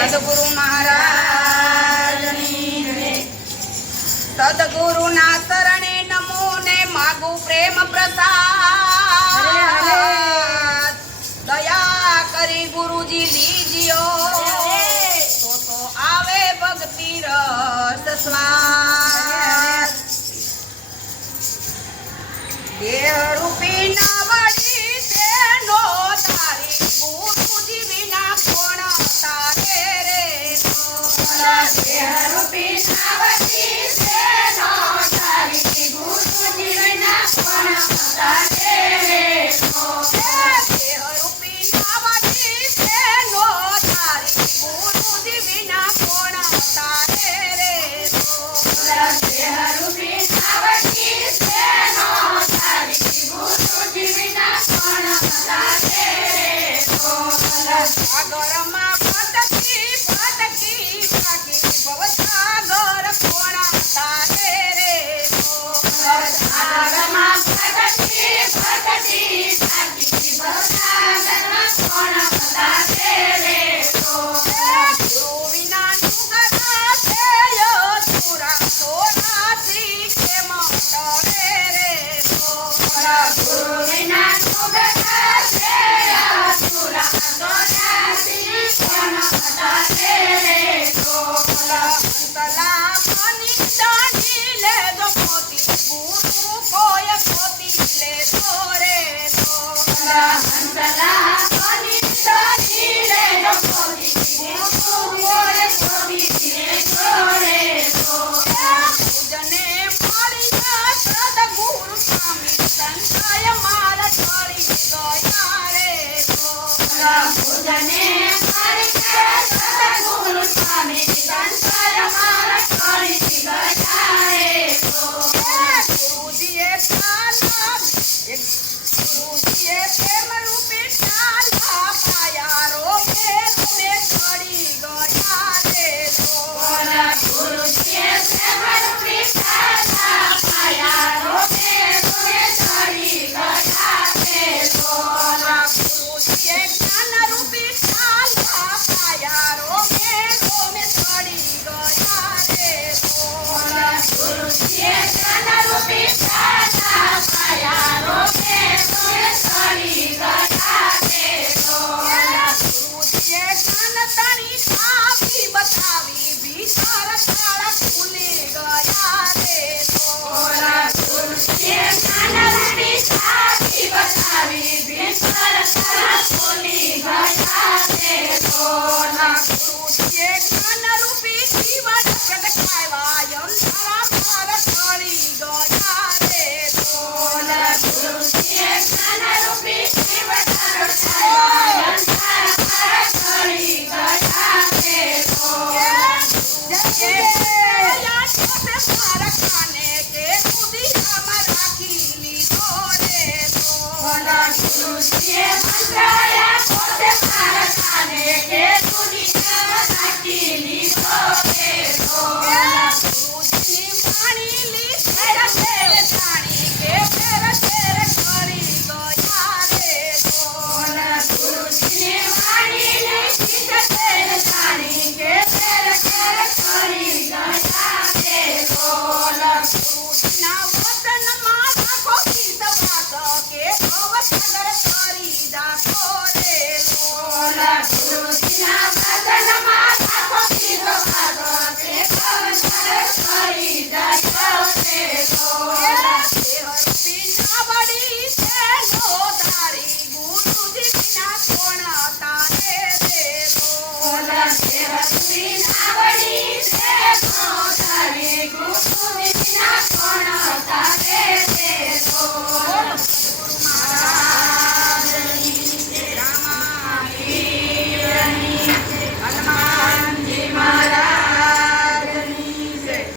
સદગુરુ મહારાજની જય। સદગુરુના શરણે નમો ને માગું પ્રેમ પ્રસાદ। દયા કરી ગુરુજી લીજ્યો તો આવે ભક્તિ રસ સ્વાદ। દેહ રૂપી ના વળી તેનો તારી ગુરુજી વિના કોણ તારે રે દેહ રૂપી ના વળી તેનો તારી ગુરુજી વિના કોણ તારે રે દેહ રૂપી ના વળી તેનો તારી ગુરુજી વિના કોણ તારે રે દેહ રૂપી ના વળી તેનો તારી ગુરુજી વિના કોણ તારે રે સાગરમાં ભટકી ભટકી ભાગી ભવસાગર કોણ તારે રે સાગરમાં ભટકી ભટકી ભાગી ભવસાગર કોણ તારે રે ગુરુ વિના નુગરા થયો સુરા સોનાથી કેમ ટળે રે ગુરુ વિના નુગરા થયો સુરા સોનાથી કેમ ટળે રે હંસલા મની દાણી લે જો મોતી ગુરુ કોઈ મોતી લે રે હંસલા મની દાણી લે જો મોતી ગુરુ કોઈ મોતી લે રે પૂજને મળ્યા સદગુરુ સ્વામી સંતાય મારા ચડી ગયા રે પૂજને મળ્યા સદગુરુ સ્વામી સંતાય મારા ચડી ગયા રે ગુરુજીએ પ્રેમ રૂપી ચાલા પાયા રોગે તમે ચડી ગયા રે ગુરુજીએ પ્રેમ રૂપી ચાલા પાયા રોગે તમે ચડી ગયા રે ગુરુજીએ જ્ઞાન રૂપી ચાલા પાયા રોગે તમે ચડી ગયા રે ગુરુજીએ જ્ઞાન રૂપી ચાલા પાયા રોગે તમે ચડી ગયા રે ગુરુજીએ જ્ઞાન તણી આપી બતાવી વિચાર તારા ખુલી ગયા રે ગુરુજીએ જ્ઞાન રૂપી આપી બતાવી વિચાર તારા ખુલી ગયા રે ગુરુજીએ જ્ઞાન રૂપી જીવન પ્રગટાવ્યા અંધારા પાર ચડી ગયા રે ગુરુજીએ જ્ઞાન રૂપી જીવન પ્રગટાવ્યા અંધારા પાર ચડી ગયા રે જય યાદ મારા કાને કે સુધી આમાં રાખી લીધો રે ગુરુજીએ મંત્રાયા પોતે મારા કાને કે સુધી આમાં રાખી લીધો રે ગુરુજીની વાણી લીધે શેર જાણી કે ફેર શેર કરી ગયા રે ગુરુજીની વાણી લીધે શેર જાણી કે ફેર શેર કરી ગયા રે ગુરુજીના વચનમાં રાખો ગીત વાસ કે ભવસાગર કરી જાશો રે ગુરુજીના વચનમાં રાખો ગીત વાસ કે ભવસાગર કરી જાશો રે દેહરૂપી ના વળી તેનો તારી ગુરુજી વિના કોણ તારે રે દેહરૂપી ના વળી તેનો તારી ગુરુજી વિના કોણ તારે